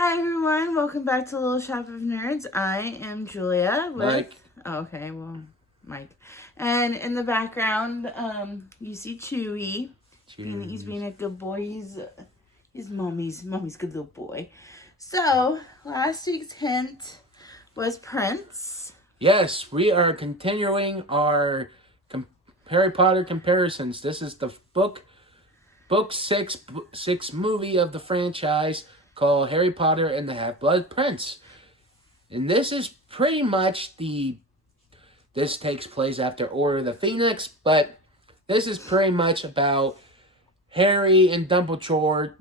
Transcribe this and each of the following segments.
Hi everyone, welcome back to Little Shop of Nerds. I am Julia with Mike. Mike. And in the background, you see Chewy. He's being a good boy. He's mommy's good little boy. So last week's hint was Prince. Yes, we are continuing our Harry Potter comparisons. This is the book six movie of the franchise called Harry Potter and the Half-Blood Prince. And this is pretty much this takes place after Order of the Phoenix, but this is pretty much about Harry and Dumbledore.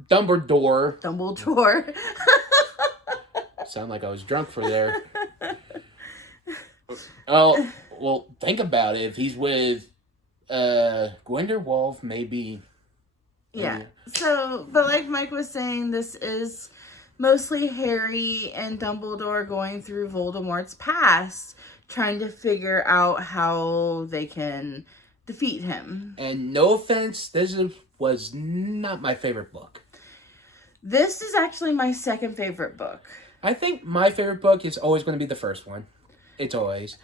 Sound like I was drunk for there. Oh, well, think about it. If he's with Grindelwald, maybe. Yeah. So, but like Mike was saying, this is mostly Harry and Dumbledore going through Voldemort's past, trying to figure out how they can defeat him. And no offense, was not my favorite book. This is actually my second favorite book. I think my favorite book is always going to be the first one. It's always.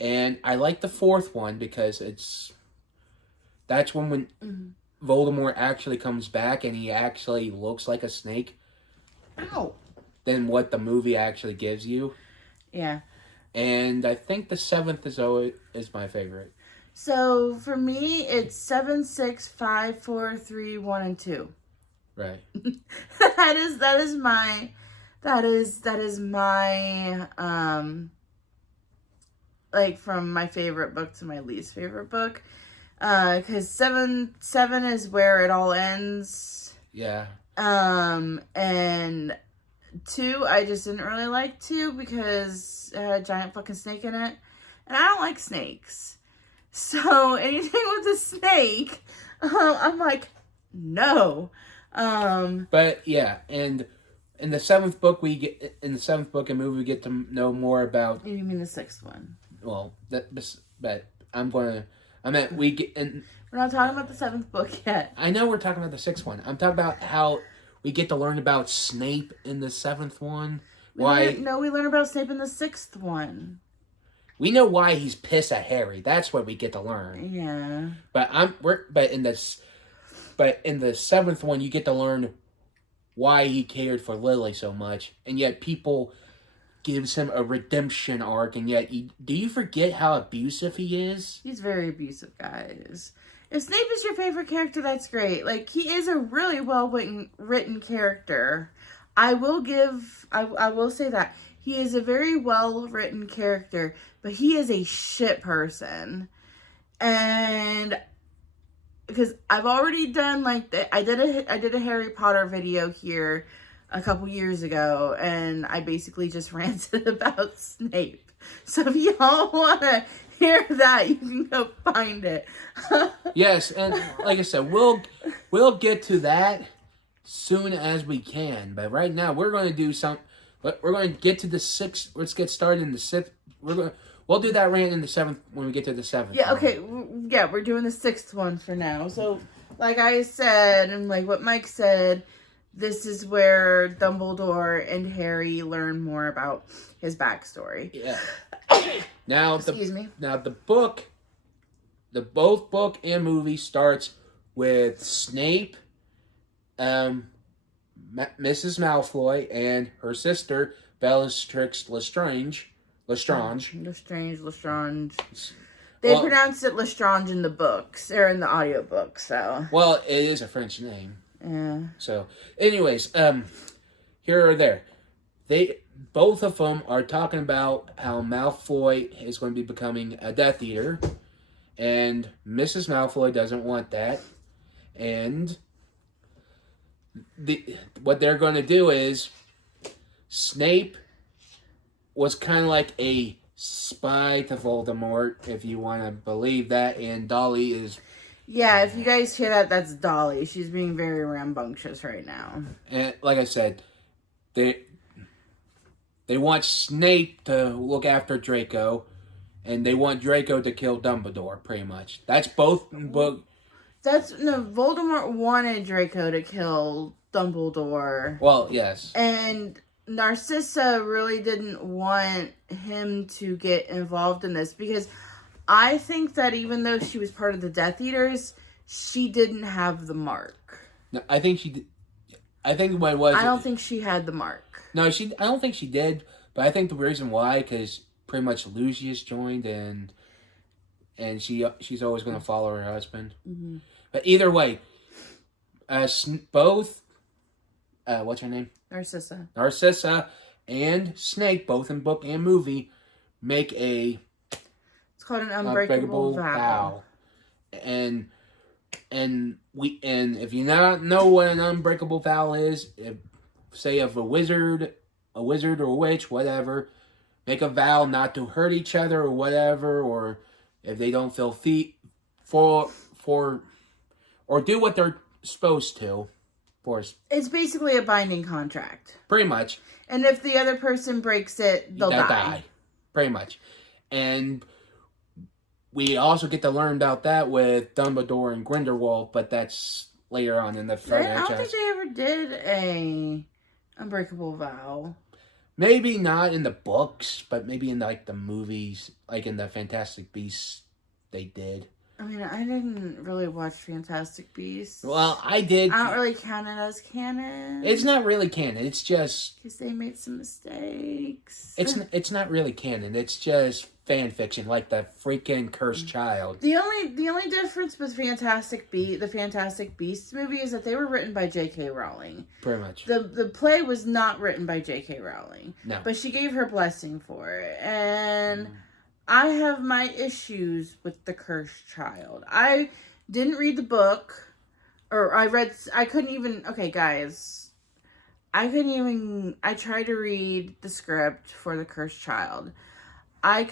And I like the fourth one because that's when Voldemort actually comes back and he actually looks like a snake. Ow. Than what the movie actually gives you. Yeah. And I think the seventh is my favorite. So for me, it's 7, 6, 5, 4, 3, 1, and 2. Right. that is my like from my favorite book to my least favorite book. Because seven is where it all ends. Yeah. And 2, I just didn't really like 2 because it had a giant fucking snake in it. And I don't like snakes. So anything with a snake, I'm like, no. But yeah, and in the seventh book and movie we get to know more about. You mean the 6th one? Well, but we get and we're not talking about the 7th book yet. I know we're talking about the 6th one. I'm talking about how we get to learn about Snape in the 7th one. We learn about Snape in the 6th one. We know why he's pissed at Harry. That's what we get to learn. Yeah. But in the 7th one, you get to learn why he cared for Lily so much, and yet people gives him a redemption arc, and yet do you forget how abusive he is? He's very abusive, guys. If Snape is your favorite character, that's great. Like, he is a really well written character. I will say that. He is a very well written character, but he is a shit person. And because I've already done I did a Harry Potter video here a couple years ago, and I basically just ranted about Snape. So if y'all want to hear that, you can go find it. Yes, and like I said, we'll get to that soon as we can. But right now, we're going to do we're going to get to the 6th. Let's get started in the 6th. We'll do that rant in the 7th when we get to the 7th. Yeah, okay. Yeah, we're doing the 6th one for now. So, like I said, and like what Mike said, this is where Dumbledore and Harry learn more about his backstory. Yeah. Now, Excuse me. Now, both book and movie starts with Snape, Mrs. Malfoy, and her sister, Bellatrix Lestrange. Lestrange. They pronounce it Lestrange in the books, or in the audiobook, so. Well, it is a French name. Yeah. So, anyways, here or there. Both of them are talking about how Malfoy is going to be becoming a Death Eater, and Mrs. Malfoy doesn't want that, and what they're going to do is Snape was kind of like a spy to Voldemort, if you want to believe that, and Dolly is... Yeah, if you guys hear that, that's Dolly. She's being very rambunctious right now. And like I said, they want Snape to look after Draco, and they want Draco to kill Dumbledore, pretty much. That's both book. Voldemort wanted Draco to kill Dumbledore. Well, yes. And Narcissa really didn't want him to get involved in this because I think that even though she was part of the Death Eaters, she didn't have the mark. No, I think she did. I think what it was. I don't think she had the mark. No, she. I don't think she did. But I think the reason why, because pretty much Lucius joined, and she's always going to follow her husband. Mm-hmm. But either way, both. What's her name? Narcissa. Narcissa and Snake, both in book and movie, make a. It's called an unbreakable vow. And if you not know what an unbreakable vow is, say if a wizard or a witch, whatever, make a vow not to hurt each other or whatever, or if they don't feel or do what they're supposed to, it's basically a binding contract. Pretty much. And if the other person breaks it, they'll die. Pretty much. And we also get to learn about that with Dumbledore and Grindelwald, but that's later on in the franchise. I don't think they ever did a unbreakable vow. Maybe not in the books, but maybe in like the movies, like in the Fantastic Beasts, they did. I mean, I didn't really watch Fantastic Beasts. Well, I did. I don't really count it as canon. It's not really canon. It's just because they made some mistakes. It's not really canon. It's just fan fiction, like the freaking Cursed Child. The only difference with the Fantastic Beasts movie is that they were written by J.K. Rowling. Pretty much. The play was not written by J.K. Rowling. No. But she gave her blessing for it, and. I have my issues with The Cursed Child. I didn't read the book, I tried to read the script for The Cursed Child. I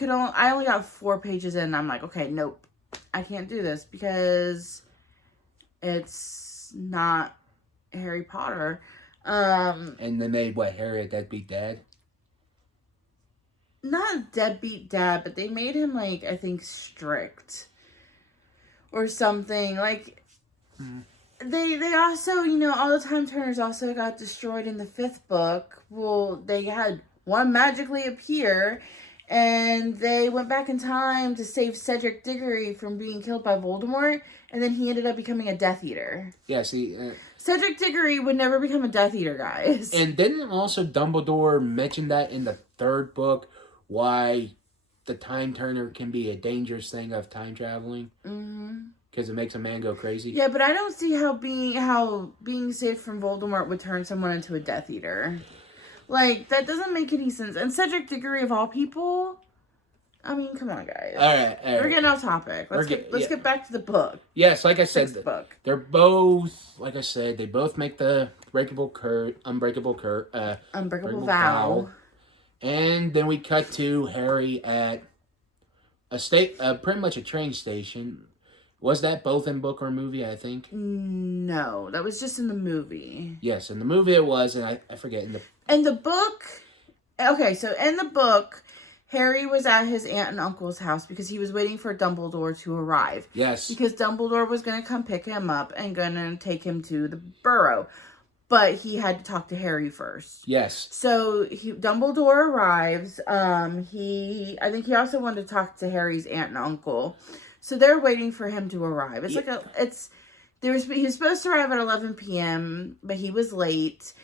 only got 4 pages in, and I'm like, okay, nope, I can't do this because it's not Harry Potter. And they made Harry a deadbeat dad? Not a deadbeat dad, but they made him, like, I think, strict. Or something. Like, they also, all the Time Turners also got destroyed in the 5th book. Well, they had one magically appear, and they went back in time to save Cedric Diggory from being killed by Voldemort, and then he ended up becoming a Death Eater. Yeah, see... Cedric Diggory would never become a Death Eater, guys. And didn't also Dumbledore mention that in the 3rd book, why the Time Turner can be a dangerous thing of time traveling? Mm-hmm. Because it makes a man go crazy. Yeah, but I don't see how being saved from Voldemort would turn someone into a Death Eater. Like, that doesn't make any sense. And Cedric Diggory, of all people, I mean, come on, guys. All right. We're getting off topic. Let's get back to the book. Yes, like I said, they're both, like I said, they both make the unbreakable vow. And then we cut to Harry at pretty much a train station. Was that both in book or movie, I think? No, that was just in the movie. Yes, in the movie it was, and I forget. In the book, okay, so in the book, Harry was at his aunt and uncle's house because he was waiting for Dumbledore to arrive. Yes. Because Dumbledore was going to come pick him up and going to take him to the Burrow. But he had to talk to Harry first. Yes. So Dumbledore arrives. I think he also wanted to talk to Harry's aunt and uncle. So they're waiting for him to arrive. He was supposed to arrive at 11 p.m., but he was late.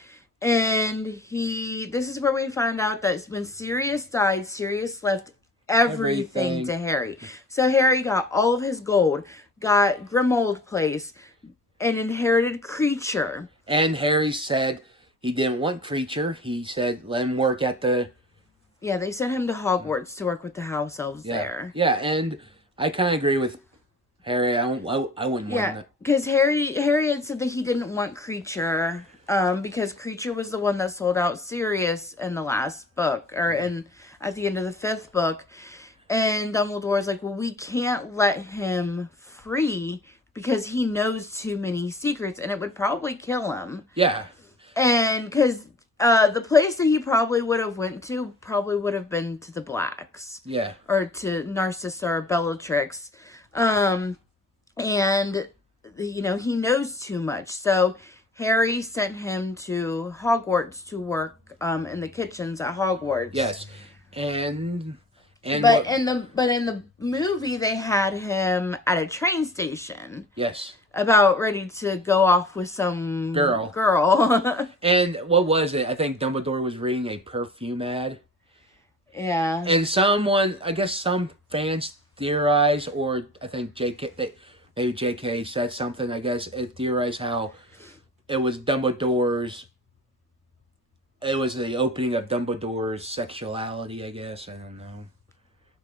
And this is where we find out that when Sirius died, Sirius left everything to Harry. So Harry got all of his gold, got Grimmauld Place, an inherited Kreacher. And Harry said he didn't want Kreacher. He said let him work at the... Yeah, they sent him to Hogwarts to work with the house elves there. Yeah, and I kind of agree with Harry. I wouldn't want that. Yeah, because Harry had said that he didn't want Kreacher, because Kreacher was the one that sold out Sirius in the last book, at the end of the 5th book. And Dumbledore's like, well, we can't let him free because he knows too many secrets, and it would probably kill him. Yeah. And because the place that he probably would have went to would have been to the Blacks. Yeah. Or to Narcissa or Bellatrix. And, he knows too much. So Harry sent him to Hogwarts to work in the kitchens at Hogwarts. Yes, and but in the movie they had him at a train station. Yes. About ready to go off with some girl. And what was it? I think Dumbledore was reading a perfume ad. Yeah. And some fans theorize, or I think maybe J.K. said something. I guess it theorized how it was Dumbledore's. It was the opening of Dumbledore's sexuality. I guess I don't know.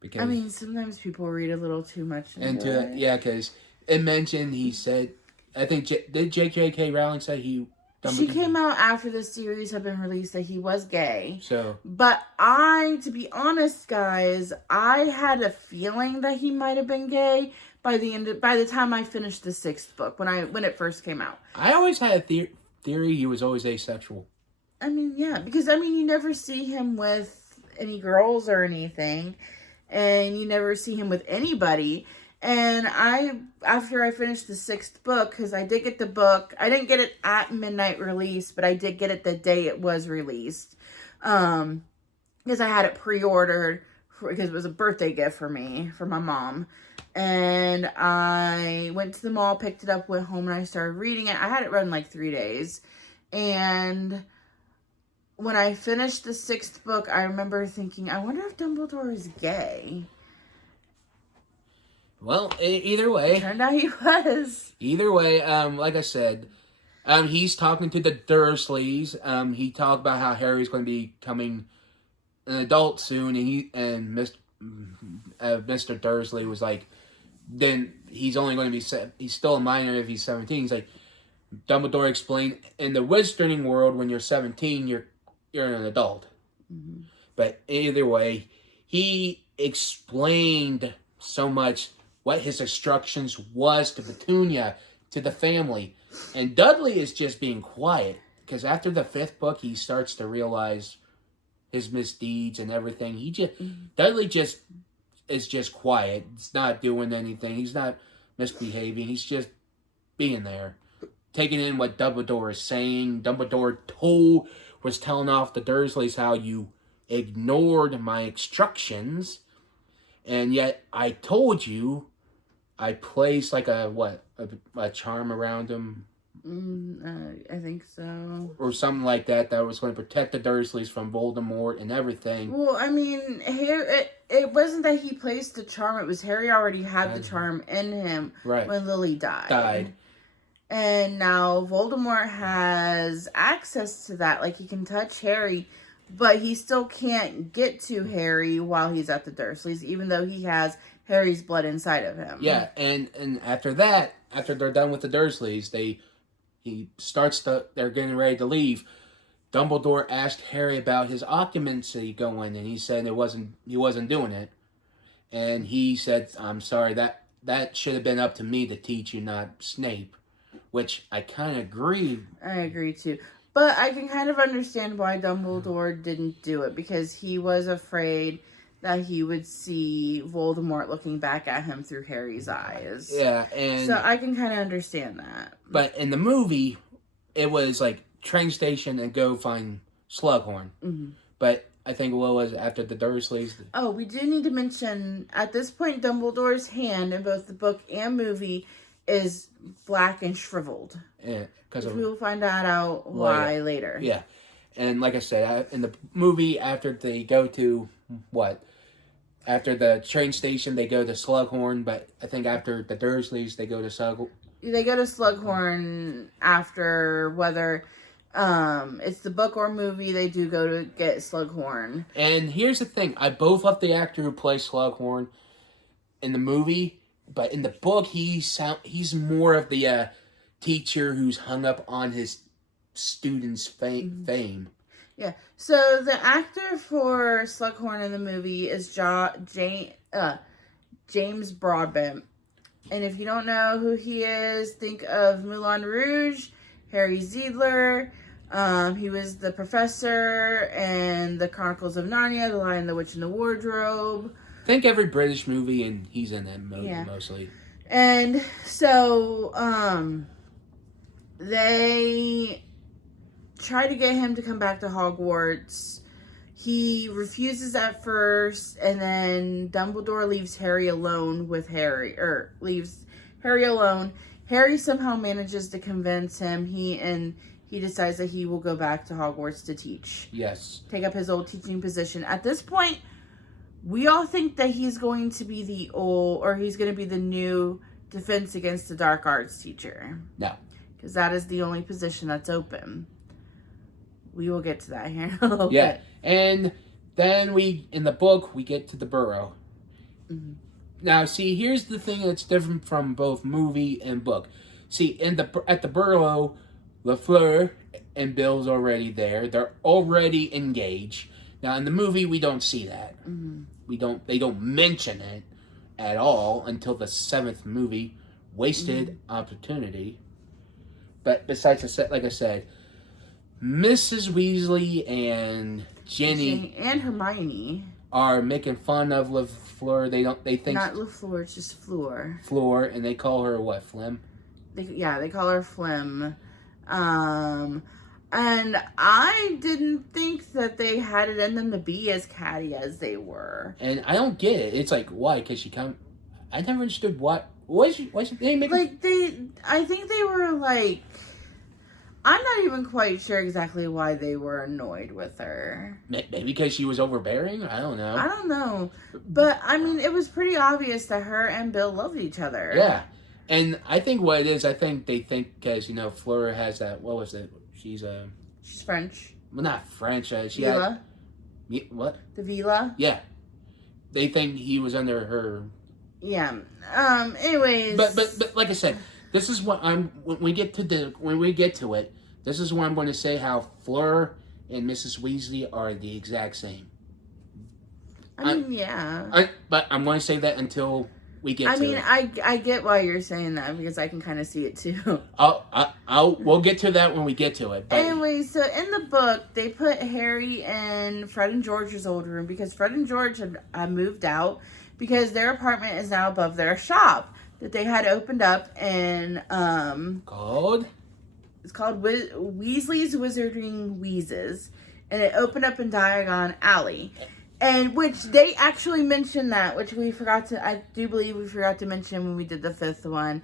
Because I mean, sometimes people read a little too much into it. Yeah, because it mentioned he said, I think did J.K. Rowling say he. She came out after the series had been released that he was gay. So, but to be honest, guys, I had a feeling that he might have been gay by the time I finished the 6th book when it first came out. I always had a theory he was always asexual. I mean, yeah, because I mean, you never see him with any girls or anything, and you never see him with anybody. And after I finished the 6th book, because I did get the book, I didn't get it at midnight release, but I did get it the day it was released. Because I had it pre-ordered, because it was a birthday gift for my mom. And I went to the mall, picked it up, went home, and I started reading it. I had it run like 3 days. And when I finished the 6th book, I remember thinking, I wonder if Dumbledore is gay. Well, either way. Turned out he was. Either way, like I said, he's talking to the Dursleys. He talked about how Harry's going to be becoming an adult soon, and Mr. Dursley was like, then he's only going to be he's still a minor if he's 17. He's like, Dumbledore explained, in the wizarding world, when you're 17, you're an adult. Mm-hmm. But either way, he explained so much what his instructions was to Petunia, to the family. And Dudley is just being quiet, because after the 5th book, he starts to realize his misdeeds and everything. Dudley is just quiet. He's not doing anything. He's not misbehaving. He's just being there, taking in what Dumbledore is saying. Dumbledore was telling off the Dursleys how you ignored my instructions, and yet I told you. I placed like a charm around him. I think so. Or something like that was going to protect the Dursleys from Voldemort and everything. Well, I mean, it wasn't that he placed the charm. It was Harry already had the charm in him when Lily died. And now Voldemort has access to that. Like, he can touch Harry, but he still can't get to Harry while he's at the Dursleys, even though he has Harry's blood inside of him. Yeah, and after that, after they're done with the Dursleys, they're getting ready to leave. Dumbledore asked Harry about his occupancy going, and he said he wasn't doing it. And he said, I'm sorry, that should have been up to me to teach you, not Snape. Which I kind of agree. I agree too. But I can kind of understand why Dumbledore didn't do it, because he was afraid that he would see Voldemort looking back at him through Harry's eyes. Yeah, and so I can kind of understand that. But in the movie, it was like train station and go find Slughorn. Mm-hmm. But I think what was after the Dursleys? Oh, we do need to mention, at this point, Dumbledore's hand in both the book and movie is black and shriveled. Yeah, because we will find out why later. Yeah, and like I said, in the movie, after they go to after the train station, they go to Slughorn. But I think after the Dursleys, they go to Slughorn after, whether it's the book or movie, they do go to get Slughorn. And here's the thing: I both love the actor who plays Slughorn in the movie. But in the book, he's more of the teacher who's hung up on his students' fame. Yeah. So the actor for Slughorn in the movie is James Broadbent. And if you don't know who he is, think of Moulin Rouge, Harry Ziegler. He was the professor in the Chronicles of Narnia, The Lion, the Witch, and the Wardrobe. Think every British movie, and he's in that movie mostly. And so, they try to get him to come back to Hogwarts. He refuses at first, and then Dumbledore leaves Harry alone with Harry, or leaves Harry alone. Harry somehow manages to convince him. He decides that he will go back to Hogwarts to teach. Yes. Take up his old teaching position. At this point, we all think that he's going to be he's going to be the new Defense Against the Dark Arts teacher. No. Because that is the only position that's open. We will get to that here in a little bit. Yeah, and then in the book, we get to the Burrow. Mm-hmm. Now, see, here's the thing that's different from both movie and book. See, at the Burrow, LaFleur and Bill's already there. They're already engaged. Now, in the movie, we don't see that. Mm-hmm. They don't mention it at all until the 7th movie. Wasted opportunity. But besides, like I said, Mrs. Weasley and Ginny and Hermione are making fun of LaFleur. They think not LaFleur, it's just Fleur. Fleur, and they call her what, Flim? They call her Flim. And I didn't think that they had it in them to be as catty as they were. And I don't get it. It's like, why? Because she I never understood what. Why should they make I think they were like, I'm not even quite sure exactly why they were annoyed with her. Maybe because she was overbearing? I don't know. I don't know. But, I mean, it was pretty obvious that her and Bill loved each other. Yeah. And I think what it is, they think because, Fleur has that, what was it? She's French. Well, not French. She Vila. had... What? The Vila. Yeah. They think he was under her... Yeah. Anyways. But like I said, this is what when we get to it, this is what I'm going to say how Fleur and Mrs. Weasley are the exact same. Yeah. But I'm going to say that until we get to it. I get why you're saying that because I can kind of see it too. We'll get to that when we get to it. But... Anyway, so in the book, they put Harry in Fred and George's old room because Fred and George had moved out because their apartment is now above their shop that they had opened up in called? It's called Weasley's Wizarding Wheezes, and it opened up in Diagon Alley. And which they actually mentioned that, which I do believe we forgot to mention when we did the 5th one.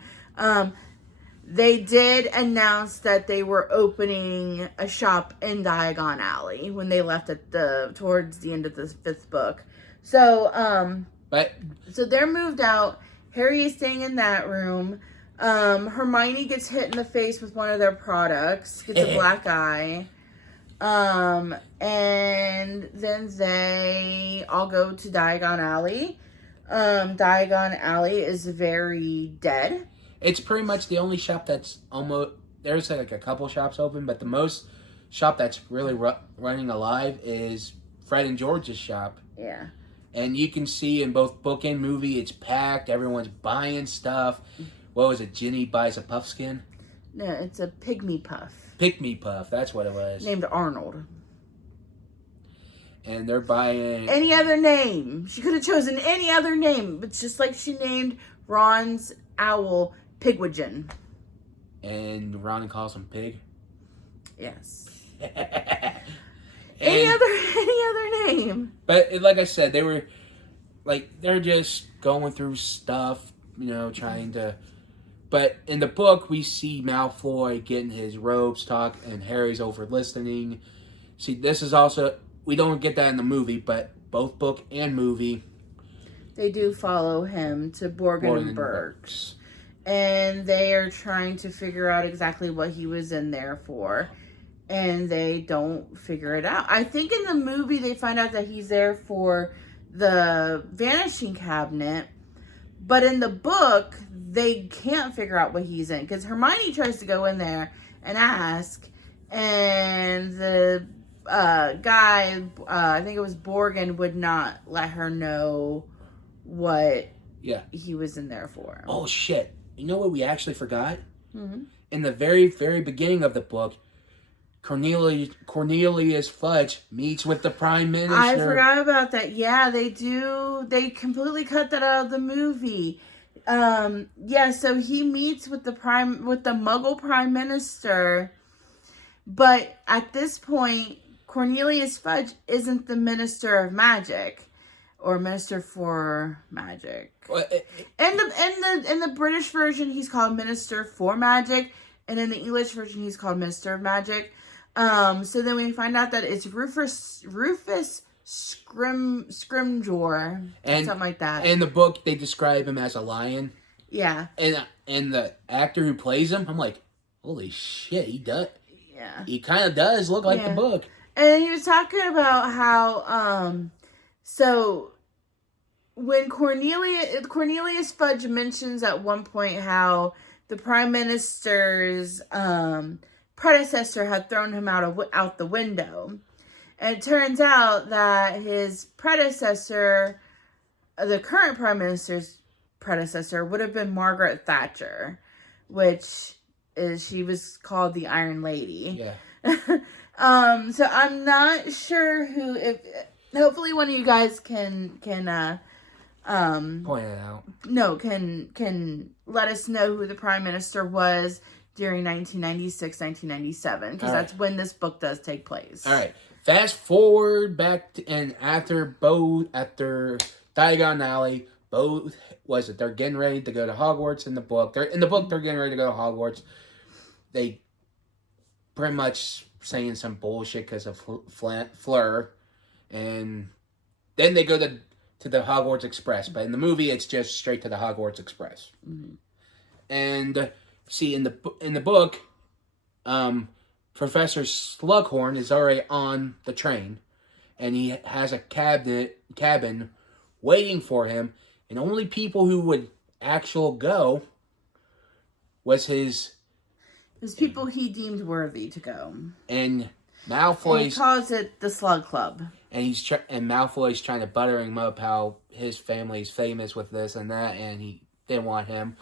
They did announce that they were opening a shop in Diagon Alley when they left towards the end of the 5th book. So, so they're moved out. Harry is staying in that room. Hermione gets hit in the face with one of their products, gets a black eye. And then they all go to Diagon Alley. Diagon Alley is very dead. It's pretty much the only shop that's almost... There's like a couple shops open, but the most shop that's really running alive is Fred and George's shop. Yeah. And you can see in both book and movie, it's packed. Everyone's buying stuff. What was it? Ginny buys a puffskin? No, it's a pygmy puff. Pygmy puff, that's what it was. Named Arnold. And they're buying... Any other name. She could have chosen any other name. But just like she named Ron's owl Pigwidgeon. And Ron calls him Pig? Yes. And, any other name. But like I said, they're just going through stuff, trying to... But in the book, we see Malfoy getting his robes tucked and Harry's over listening. See, this is also... We don't get that in the movie, but both book and movie... They do follow him to Borgin and Burke's. And they are trying to figure out exactly what he was in there for. And they don't figure it out. I think in the movie they find out that he's there for the Vanishing Cabinet. But in the book, they can't figure out what he's in. Because Hermione tries to go in there and ask. And the guy, I think it was Borgin, would not let her know what he was in there for. Oh, shit. You know what we actually forgot? Mm-hmm. In the very, very beginning of the book, Cornelius Fudge meets with the Prime Minister. I forgot about that. Yeah, they do. They completely cut that out of the movie. Yeah, so he meets with the Muggle Prime Minister, but at this point, Cornelius Fudge isn't the Minister of Magic or Minister for Magic. Well, In the British version, he's called Minister for Magic, and in the English version, he's called Minister of Magic. So then we find out that it's Rufus Scrimgeour, and something like that. In the book, they describe him as a lion. Yeah. And the actor who plays him, I'm like, holy shit, he does. Yeah. He kind of does look like the book. And he was talking about how, so when Cornelius Fudge mentions at one point how the Prime Minister's predecessor had thrown him out the window. And it turns out that his predecessor, the current Prime Minister's predecessor, would have been Margaret Thatcher, which she was called the Iron Lady. Yeah. So I'm not sure if hopefully one of you guys can point it out. No, can let us know who the Prime Minister was during 1996, 1997, because that's when this book does take place. All right. Fast forward back to, and after Diagon Alley, they're getting ready to go to Hogwarts in the book. They're getting ready to go to Hogwarts. They pretty much saying some bullshit because of Fleur, and then they go to the Hogwarts Express. But in the movie, it's just straight to the Hogwarts Express. Mm-hmm. And see, in the book, Professor Slughorn is already on the train, and he has a cabin waiting for him, and only people who would actually go was his people he deemed worthy to go. And Malfoy, he calls it the Slug Club. And Malfoy's trying to butter him up how his family's famous with this and that, and he didn't want him.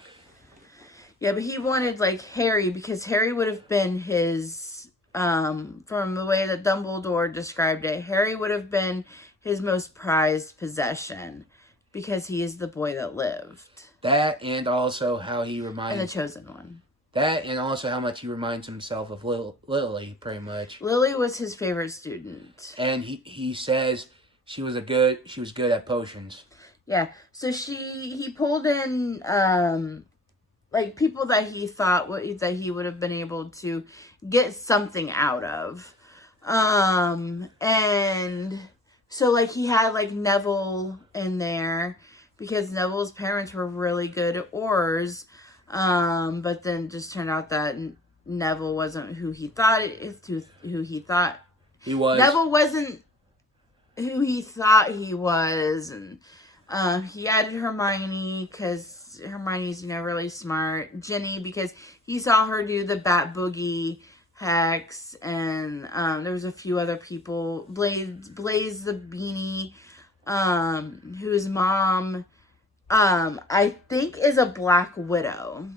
Yeah, but he wanted Harry, because Harry would have been his, from the way that Dumbledore described it, Harry would have been his most prized possession, because he is the boy that lived. That, and also how he reminds... And the chosen one. That, and also how much he reminds himself of Lily, pretty much. Lily was his favorite student. And he says she was good at potions. Yeah, so he pulled in, people that he thought that he would have been able to get something out of. And so, he had, Neville in there, because Neville's parents were really good at Aurors. But then just turned out that Neville wasn't who he thought he was. Neville wasn't who he thought he was, and he added Hermione because Hermione's really smart. Ginny because he saw her do the Bat Boogie hex, and there was a few other people. Blaze the Beanie, whose mom. I think is a Black Widow,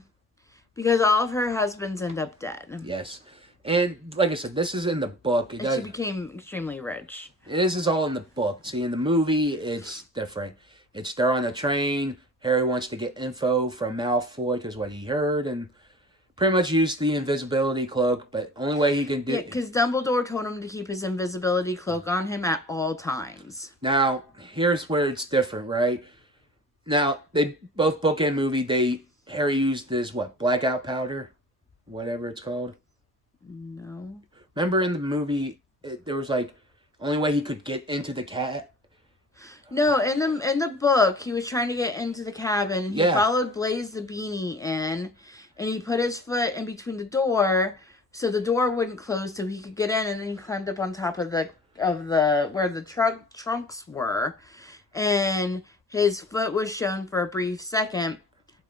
because all of her husbands end up dead. Yes, and like I said, this is in the book. She became extremely rich. This is all in the book. See, in the movie, it's different. They're on a train. Harry wants to get info from Malfoy because what he heard, and pretty much used the invisibility cloak. But only way he can do it, because Dumbledore told him to keep his invisibility cloak on him at all times. Now, here's where it's different, right? Now, they both book and movie, Harry used this, blackout powder? Whatever it's called. No. Remember in the movie, there was, only way he could get into the cat? No, in the book, he was trying to get into the cabin. He followed Blaze the Beanie in, and he put his foot in between the door, so the door wouldn't close so he could get in, and then he climbed up on top of the where the trunks were, and his foot was shown for a brief second,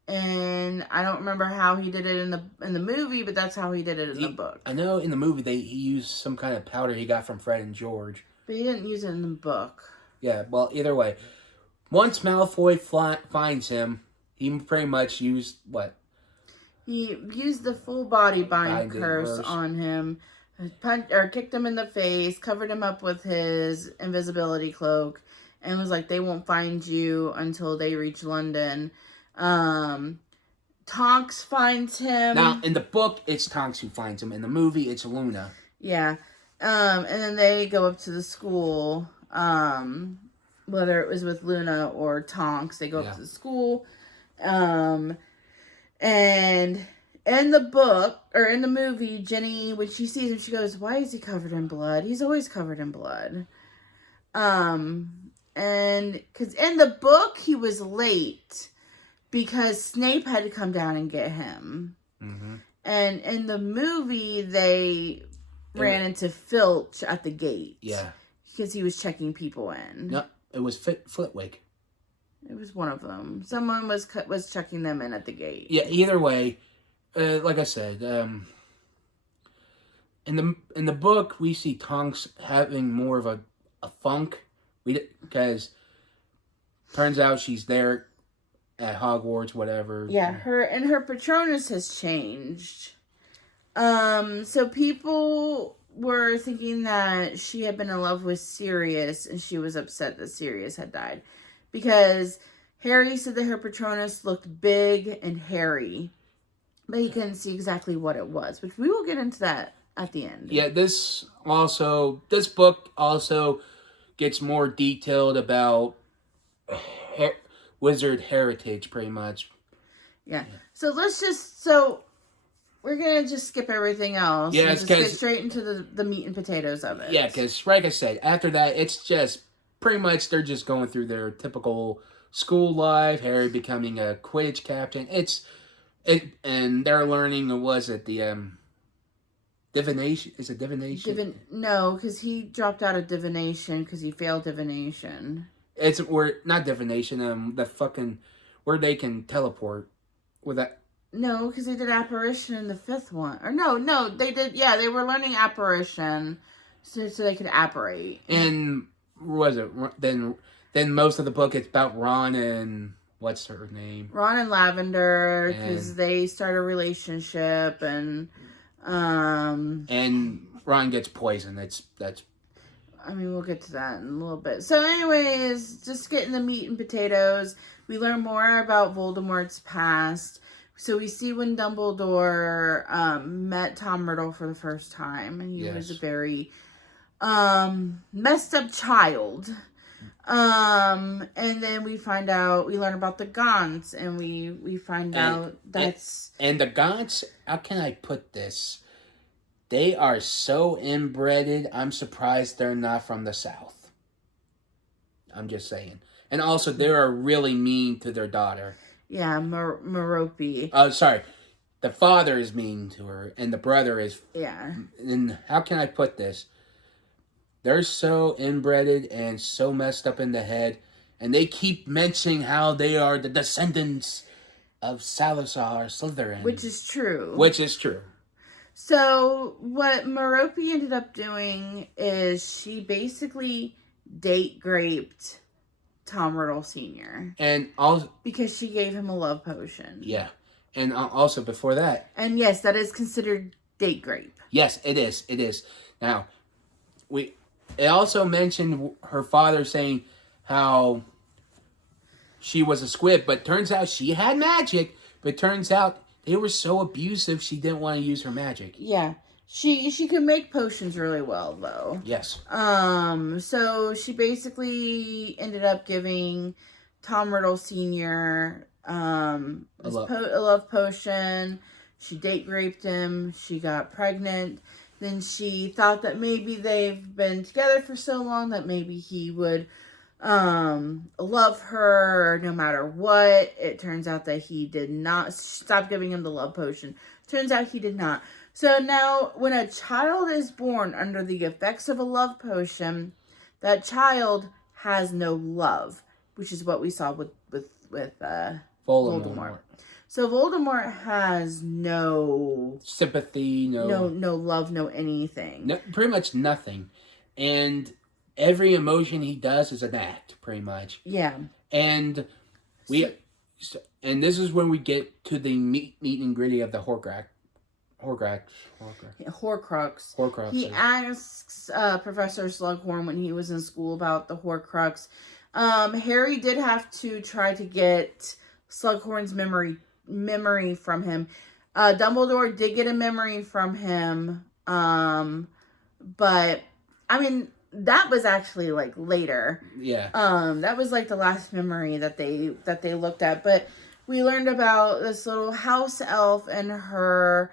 and I don't remember how he did it in the movie, but that's how he did it in the book. I know in the movie he used some kind of powder he got from Fred and George. But he didn't use it in the book. Yeah, well, either way. Once Malfoy finds him, he pretty much used what? He used the full body bind curse on him, kicked him in the face, covered him up with his invisibility cloak, and was like, they won't find you until they reach London. Tonks finds him. Now, in the book, it's Tonks who finds him. In the movie, it's Luna. Yeah. And then they go up to the school. Whether it was with Luna or Tonks, they go up to the school. And in the book, or in the movie, Jenny, when she sees him, she goes, "Why is he covered in blood? He's always covered in blood." And because in the book, he was late because Snape had to come down and get him. Mm-hmm. And in the movie, they ran into Filch at the gate. Yeah. Because he was checking people in. No, it was Flitwick. It was one of them. Someone was checking them in at the gate. Yeah, either way, like I said, in the book, we see Tonks having more of a funk. Because turns out she's there at Hogwarts, whatever. Yeah, her Patronus has changed. So people were thinking that she had been in love with Sirius, and she was upset that Sirius had died. Because Harry said that her Patronus looked big and hairy, but he couldn't see exactly what it was, which we will get into that at the end. Yeah, this book also gets more detailed about wizard heritage, pretty much. Yeah. So we're going to just skip everything else. Yeah, and just get straight into the meat and potatoes of it. Yeah, because like I said, after that, it's just pretty much they're just going through their typical school life, Harry becoming a Quidditch captain. And they're learning, the divination? Is it divination? No, because he dropped out of divination because he failed divination. Not divination, where they can teleport with that. No, because they did apparition in the fifth one. Or no, they did, yeah, they were learning apparition so they could apparate. And was it, then most of the book it's about Ron and, what's her name? Ron and Lavender, because they start a relationship, and Ron gets poisoned. We'll get to that in a little bit. So anyways, just getting the meat and potatoes. We learn more about Voldemort's past. So we see when Dumbledore met Tom Riddle for the first time. And he was a very messed up child. And then we learn about the Gaunts, and we find out that's... And the Gaunts, how can I put this? They are so inbred, I'm surprised they're not from the South. I'm just saying. And also, they are really mean to their daughter. Yeah, Merope. Oh, sorry. The father is mean to her, and the brother is... Yeah. And how can I put this? They're so inbred and so messed up in the head, and they keep mentioning how they are the descendants of Salazar Slytherin. Which is true. So, what Merope ended up doing is she basically date-raped Tom Riddle Sr. And also... because she gave him a love potion. Yeah. And also, before that... And yes, that is considered date rape. Yes, it is. It is. Now, it also mentioned her father saying how she was a squib, but turns out she had magic, but turns out they were so abusive she didn't want to use her magic. Yeah. She can make potions really well, though. Yes. So she basically ended up giving Tom Riddle Sr. A love potion. She date raped him. She got pregnant. Then she thought that maybe they've been together for so long that maybe he would love her no matter what. It turns out that he did not. Stop giving him the love potion. Turns out he did not. So now, when a child is born under the effects of a love potion, that child has no love, which is what we saw with Voldemort. So Voldemort has no sympathy, no love, no anything. No, pretty much nothing. And every emotion he does is an act, pretty much. Yeah. And and this is when we get to the meat and gritty of the Horcrux. He asks Professor Slughorn when he was in school about the Horcrux. Harry did have to try to get Slughorn's memory from him. Dumbledore did get a memory from him, but I mean that was actually like later. Yeah. That was like the last memory that they looked at. But we learned about this little house elf and her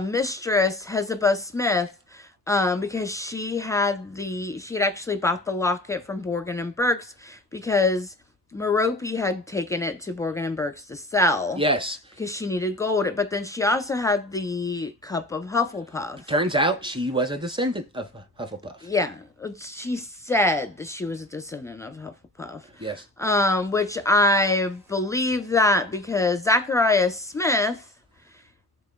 mistress Hezebah Smith, because she had actually bought the locket from Borgin and Burkes because Merope had taken it to Borgin and Burkes to sell. Yes. Because she needed gold. But then she also had the cup of Hufflepuff. Turns out she was a descendant of Hufflepuff. Yeah. She said that she was a descendant of Hufflepuff. Yes. Which I believe that because Zachariah Smith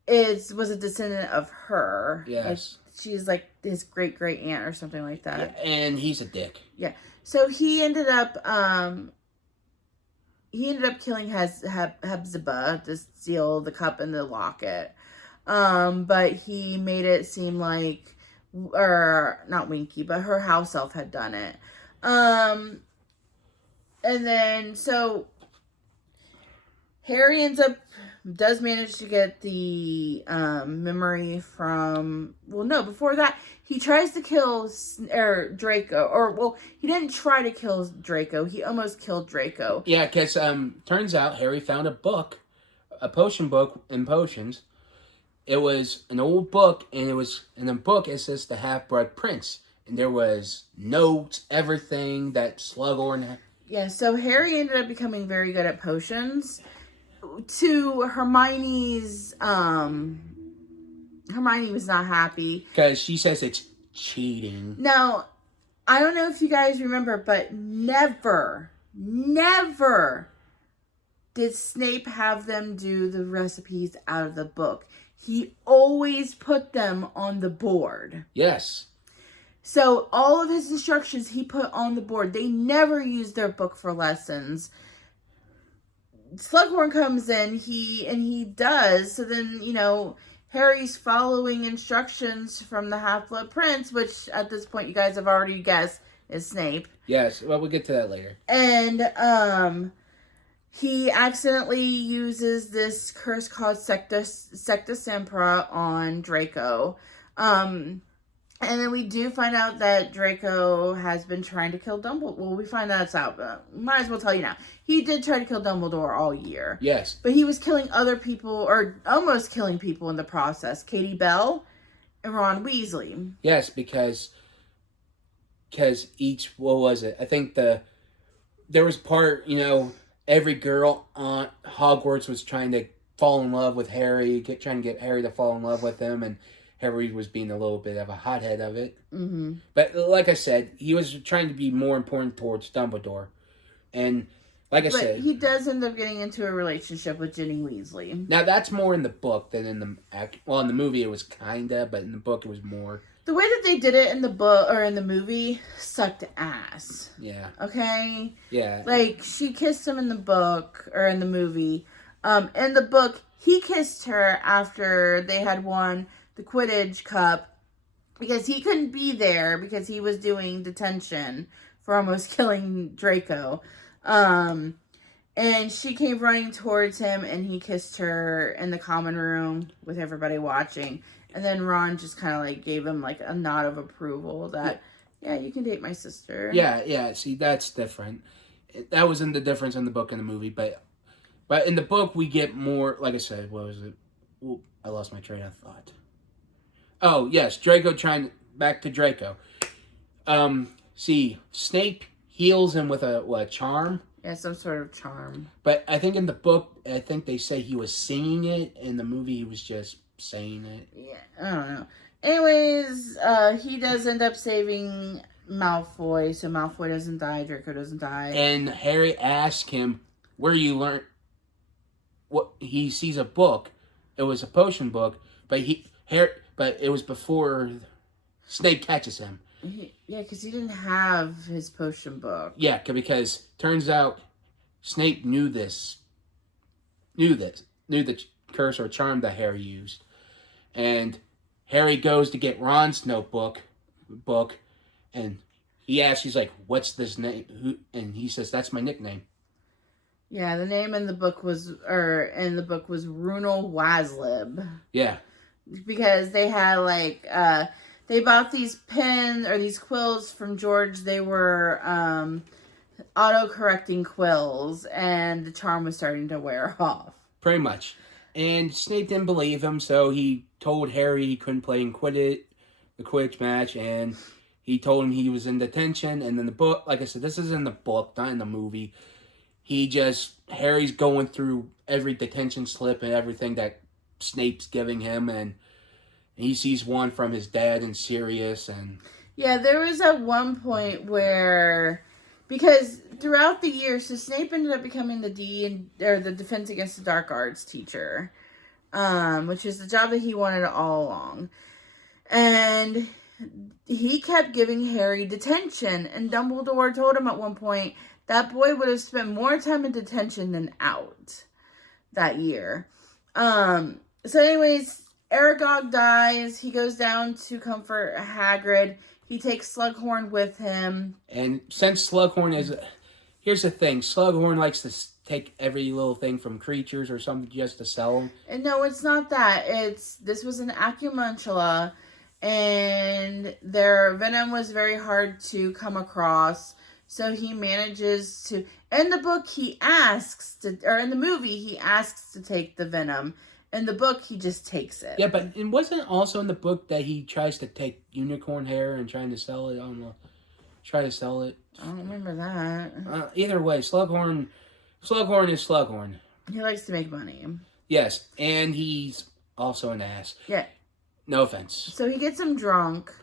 was a descendant of her. Yes. Like, she's like his great aunt or something like that. Yeah, and he's a dick. Yeah. So he ended up killing Hepzibah to steal the cup and the locket. But he made it seem like, or not Winky, but her house elf had done it. And then, so Harry does manage to get the memory from, well, no, before that, he tries to kill Draco, he didn't try to kill Draco, he almost killed Draco. Yeah, because turns out Harry found a book, a potion book in potions. It was an old book, and in the book it says the Half-Blood Prince, and there was notes, everything that Slughorn had. Yeah, so Harry ended up becoming very good at potions. To Hermione's, Hermione was not happy. Because she says it's cheating. Now, I don't know if you guys remember, but never did Snape have them do the recipes out of the book. He always put them on the board. Yes. So all of his instructions he put on the board. They never used their book for lessons. Slughorn comes in, he does. So then, Harry's following instructions from the Half-Blood Prince, which at this point you guys have already guessed is Snape. Yes, well, we'll get to that later. And he accidentally uses this curse called Secta Sempra on Draco. And then we do find out that Draco has been trying to kill Dumbledore. Well, we find that's out, but might as well tell you now. He did try to kill Dumbledore all year. Yes. But he was killing other people, or almost killing people in the process. Katie Bell and Ron Weasley. Yes, because each, what was it? I think there was part, every girl on Hogwarts was trying to fall in love with Harry, trying to get Harry to fall in love with him, and Harry was being a little bit of a hothead of it. Mm-hmm. But like I said, he was trying to be more important towards Dumbledore. And like I said... he does end up getting into a relationship with Ginny Weasley. Now, that's more in the book than in the... Well, in the movie it was kinda, but in the book it was more... The way that they did it in the book, or in the movie, sucked ass. Yeah. Okay? Yeah. Like, she kissed him in the book, or in the movie. In the book, he kissed her after they had won the Quidditch Cup, because he couldn't be there because he was doing detention for almost killing Draco. And she came running towards him, and he kissed her in the common room with everybody watching. And then Ron just kind of like gave him like a nod of approval that, yeah, you can date my sister. Yeah. See, that's different. That wasn't the difference in the book and the movie, but in the book we get more. Like I said, what was it? Ooh, I lost my train of thought. Oh, yes, back to Draco. See, Snape heals him with a charm. Yeah, some sort of charm. But I think in the book, they say he was singing it. In the movie, he was just saying it. Yeah, I don't know. Anyways, he does end up saving Malfoy, so Malfoy doesn't die, Draco doesn't die. And Harry asks him, where you learn... What he sees a book. It was a potion book, but it was before Snape catches him. Yeah, because he didn't have his potion book. Yeah, because turns out Snape knew the curse or charm that Harry used. And Harry goes to get Ron's book, and he asks, he's like, what's this name? And he says, that's my nickname. Yeah, the name in the book was Runel Waslib. Yeah. Because they had like they bought these pens or these quills from George. They were auto-correcting quills, and the charm was starting to wear off. Pretty much. And Snape didn't believe him, so he told Harry he couldn't play in the Quidditch match, and he told him he was in detention. And in the book, like I said, this is in the book, not in the movie. Harry's going through every detention slip and everything that Snape's giving him, and he sees one from his dad in Sirius, and yeah, there was at one point where, because throughout the year, so Snape ended up becoming the the Defense Against the Dark Arts teacher, which is the job that he wanted all along, and he kept giving Harry detention, and Dumbledore told him at one point that boy would have spent more time in detention than out that year. So anyways, Aragog dies. He goes down to comfort Hagrid. He takes Slughorn with him. And since Slughorn is... Here's the thing. Slughorn likes to take every little thing from creatures or something just to sell them. And no, it's not that. This was an Acumantula, and their venom was very hard to come across. So he manages to... In the book, in the movie, he asks to take the venom. In the book, he just takes it. Yeah, but it wasn't also in the book that he tries to take unicorn hair and trying to sell it on the... Try to sell it. I don't remember that. Either way, Slughorn is Slughorn. He likes to make money. Yes, and he's also an ass. Yeah. No offense. So he gets him drunk.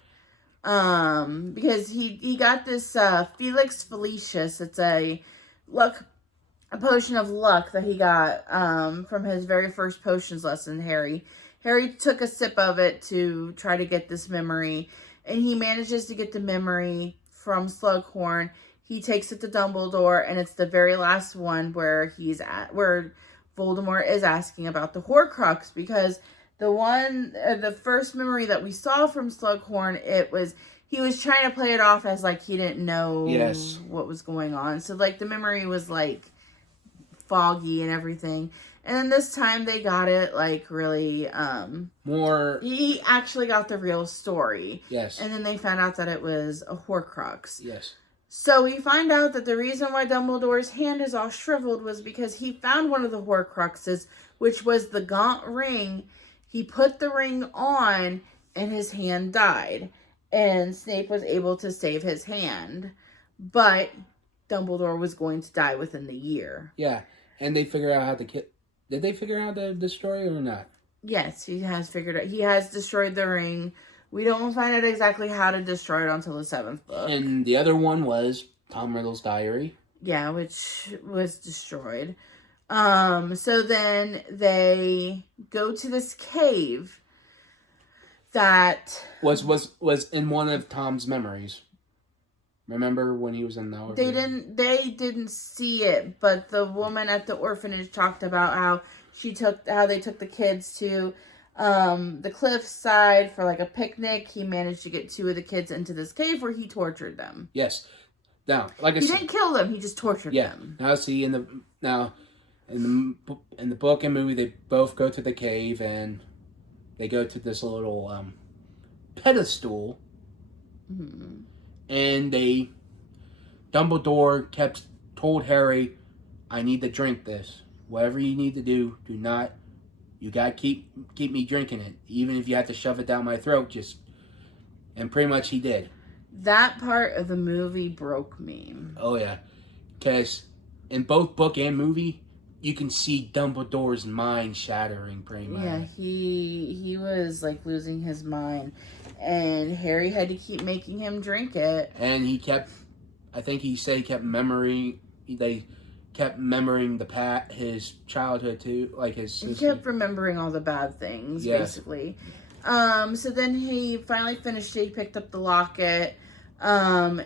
Because he got this Felix Felicius. It's a potion of luck that he got from his very first potions lesson, Harry. Harry took a sip of it to try to get this memory, and he manages to get the memory from Slughorn. He takes it to Dumbledore, and it's the very last one where Voldemort is asking about the Horcrux, because the first memory that we saw from Slughorn, he was trying to play it off as like he didn't know what was going on. So like the memory was like foggy and everything. And then this time they got it like really more. He actually got the real story. Yes. And then they found out that it was a Horcrux. Yes. So we find out that the reason why Dumbledore's hand is all shriveled was because he found one of the Horcruxes, which was the Gaunt ring. He put the ring on and his hand died. And Snape was able to save his hand. But Dumbledore was going to die within the year. Yeah. And they figure out how to kill... Did they figure out the destroy it or not? Yes, he has figured out. He has destroyed the ring. We don't find out exactly how to destroy it until the 7th book. And the other one was Tom Riddle's diary. Yeah, which was destroyed. So then they go to this cave that was in one of Tom's memories. Remember when he was in the orphanage? They didn't see it, but the woman at the orphanage talked about how they took the kids to the cliffside for like a picnic. He managed to get 2 of the kids into this cave where he tortured them. Yes. Now, like I said, he didn't kill them. He just tortured them. Now, see, in the book and movie, they both go to the cave and they go to this little pedestal, and Dumbledore told Harry, "I need to drink this. Whatever you need to do, you gotta keep me drinking it, even if you have to shove it down my throat." And pretty much he did. That part of the movie broke me. Oh yeah, because in both book and movie, you can see Dumbledore's mind shattering pretty much. Yeah, he was like losing his mind, and Harry had to keep making him drink it. And I think he said he kept remembering his childhood too, like his sister. He kept remembering all the bad things, basically. So then he finally finished it. He picked up the locket, and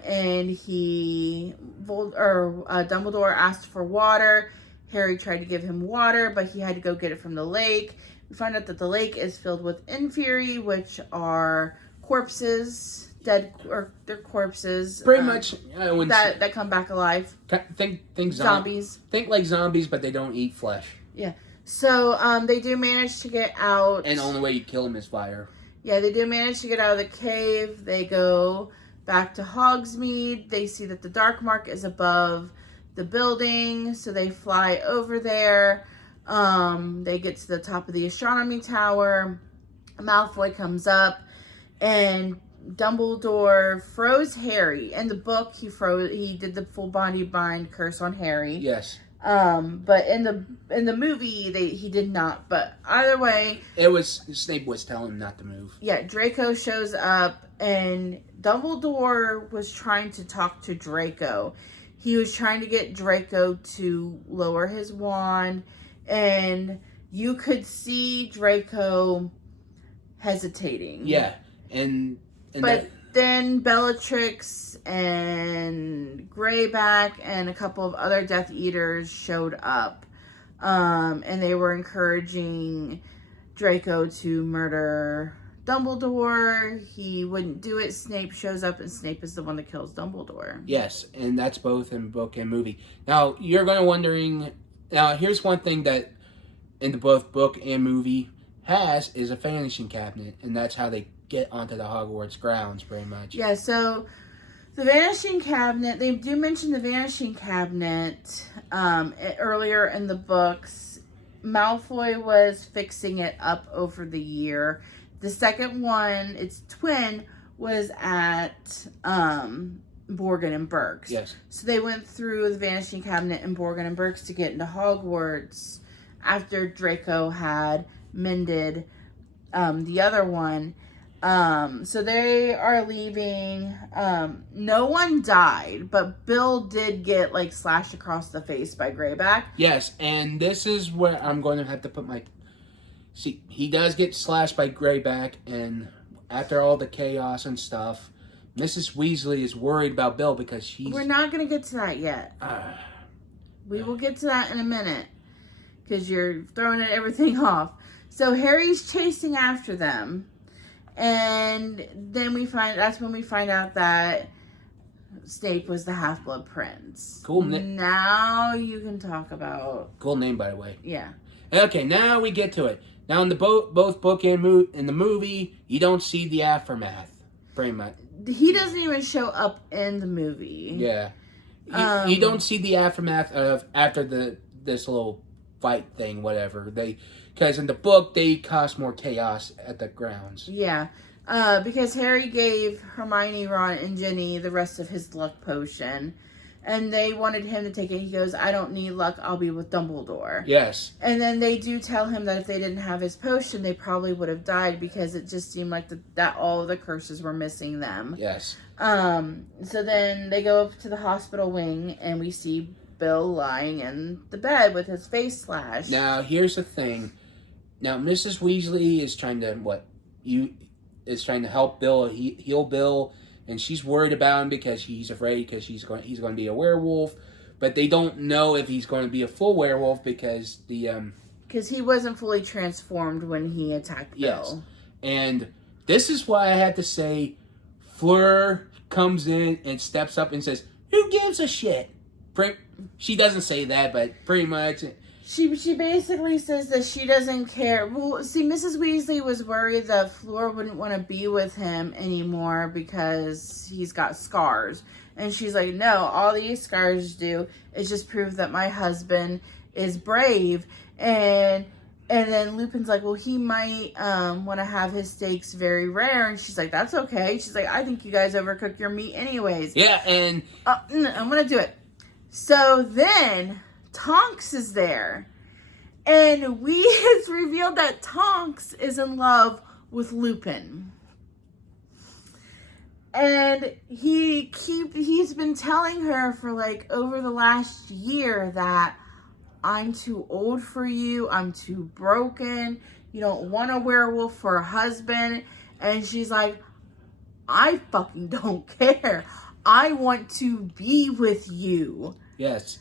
Dumbledore asked for water. Harry tried to give him water, but he had to go get it from the lake. We find out that the lake is filled with Inferi, which are corpses dead, or they're corpses. Pretty much that come back alive. Think Zombies. Think like zombies, but they don't eat flesh. Yeah. So they do manage to get out. And the only way you kill them is fire. Yeah, they do manage to get out of the cave. They go back to Hogsmeade. They see that the Dark Mark is above the building, so they fly over there. They get to the top of the astronomy tower. Malfoy comes up, and Dumbledore froze Harry. In the book, he did the full body bind curse on Harry. Yes. But in the movie, he did not. But either way, Snape was telling him not to move. Yeah, Draco shows up, and Dumbledore was trying to talk to Draco. He was trying to get Draco to lower his wand, and you could see Draco hesitating. Yeah, but then Bellatrix and Greyback and a couple of other Death Eaters showed up, and they were encouraging Draco to murder Dumbledore. He wouldn't do it. Snape shows up, and Snape is the one that kills Dumbledore. Yes, and that's both in book and movie. Now, you're going to wondering... Now, here's one thing that in the both book and movie is a vanishing cabinet, and that's how they get onto the Hogwarts grounds, pretty much. Yeah, so the vanishing cabinet, they do mention the vanishing cabinet earlier in the books. Malfoy was fixing it up over the year. The second one, its twin, was at Borgin and Burke's. Yes. So they went through the vanishing cabinet in Borgin and Burke's to get into Hogwarts after Draco had mended the other one. So they are leaving. No one died, but Bill did get slashed across the face by Greyback. Yes, and this is where I'm going to have to put my... See, he does get slashed by Greyback, and after all the chaos and stuff, Mrs. Weasley is worried about Bill because she's... We're not going to get to that yet. We will get to that in a minute, because you're throwing everything off. So Harry's chasing after them. And then that's when we find out that Snape was the Half-Blood Prince. Cool. Now you can talk about... Cool name, by the way. Yeah. Okay, now we get to it. Now in the both book and in the movie, you don't see the aftermath, pretty much. He doesn't even show up in the movie. Yeah. You don't see the aftermath of after this little fight thing, whatever. Because in the book, they cause more chaos at the grounds. Yeah. Because Harry gave Hermione, Ron, and Ginny the rest of his luck potion. And they wanted him to take it. He goes, I don't need luck. I'll be with Dumbledore. Yes. And then they do tell him that if they didn't have his potion, they probably would have died because it just seemed like that all of the curses were missing them. Yes. So then they go up to the hospital wing, and we see Bill lying in the bed with his face slashed. Now, here's the thing. Now, Mrs. Weasley is trying to help Bill, heal Bill, and she's worried about him because he's afraid because he's going to be a werewolf, but they don't know if he's going to be a full werewolf because because he wasn't fully transformed when he attacked Bill. Yes. And this is why I had to say Fleur comes in and steps up and says, "Who gives a shit?" She doesn't say that, but pretty much. She basically says that she doesn't care. Well, see, Mrs. Weasley was worried that Fleur wouldn't want to be with him anymore because he's got scars. And she's like, no, all these scars do is just prove that my husband is brave. And then Lupin's like, well, he might want to have his steaks very rare. And she's like, that's okay. She's like, I think you guys overcook your meat anyways. Yeah, and... I'm going to do it. So then... Tonks is there, and it's revealed that Tonks is in love with Lupin, and he's been telling her for over the last year that I'm too old for you, I'm too broken, you don't want a werewolf for a husband, and she's like, I fucking don't care, I want to be with you. Yes.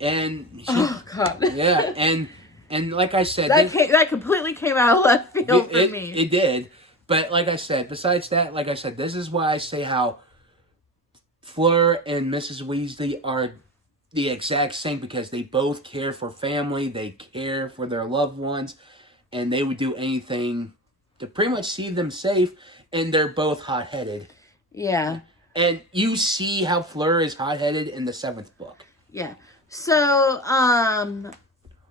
And oh god, yeah, and like I said, that completely came out of left field for me. It did, But like I said, besides that, like I said, this is why I say how Fleur and Mrs. Weasley are the exact same, because they both care for family, they care for their loved ones, and they would do anything to pretty much see them safe, and they're both hot-headed. Yeah. And you see how Fleur is hot-headed in the 7th book. Yeah. So,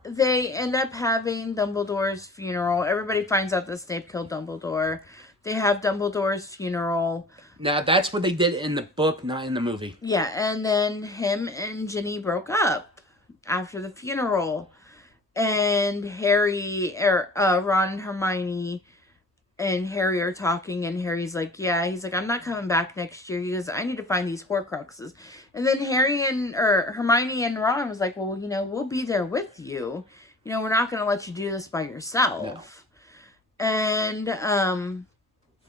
they end up having Dumbledore's funeral. Everybody finds out that Snape killed Dumbledore. They have Dumbledore's funeral. Now, that's what they did in the book, not in the movie. Yeah, and then him and Ginny broke up after the funeral. And Ron and Hermione and Harry are talking, and Harry's like, yeah, he's like, I'm not coming back next year. He goes, I need to find these Horcruxes. And then Hermione and Ron was like, well, we'll be there with you. We're not going to let you do this by yourself. No. And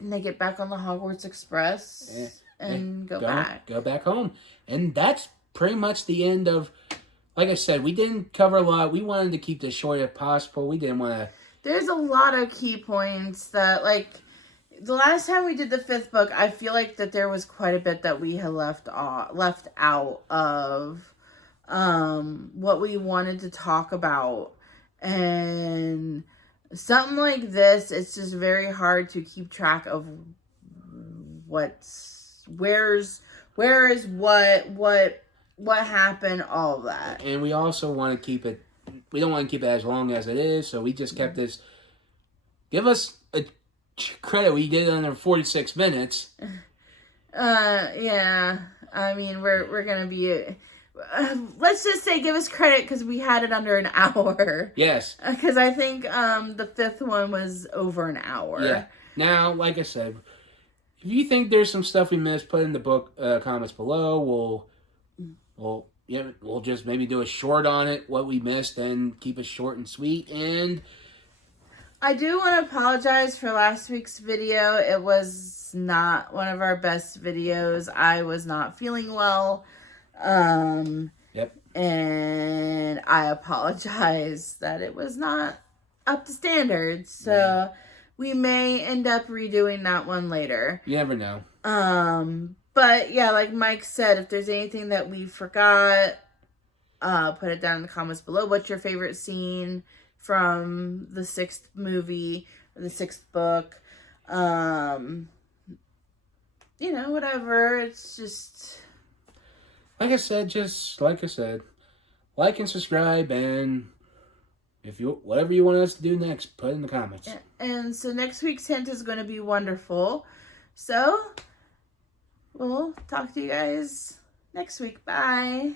they get back on the Hogwarts Express and go back. Go back home. And that's pretty much the end of, like I said, we didn't cover a lot. We wanted to keep this short as possible. We didn't want to. There's a lot of key points that, like, the last time we did the 5th book, I feel like that there was quite a bit that we had left out of what we wanted to talk about. And something like this, it's just very hard to keep track of where is what happened, all of that. And we also want to keep it, we don't want to keep it as long as it is, so we just kept this. Give us a credit, we did it under 46 minutes. Yeah. I mean, we're gonna be. Let's just say give us credit because we had it under an hour. Yes. Because I think the 5th one was over an hour. Yeah. Now, like I said, if you think there's some stuff we missed, put in the book comments below. We'll just maybe do a short on it, what we missed, and keep it short and sweet. And I do want to apologize for last week's video. It was not one of our best videos. I was not feeling well. Yep. And I apologize that it was not up to standards. So we may end up redoing that one later. You never know. But yeah, like Mike said, if there's anything that we forgot, put it down in the comments below. What's your favorite scene from the 6th movie, or the 6th book? Whatever. It's just, like I said, like and subscribe, and whatever you want us to do next, put in the comments. And so next week's hint is going to be wonderful. So we'll talk to you guys next week. Bye.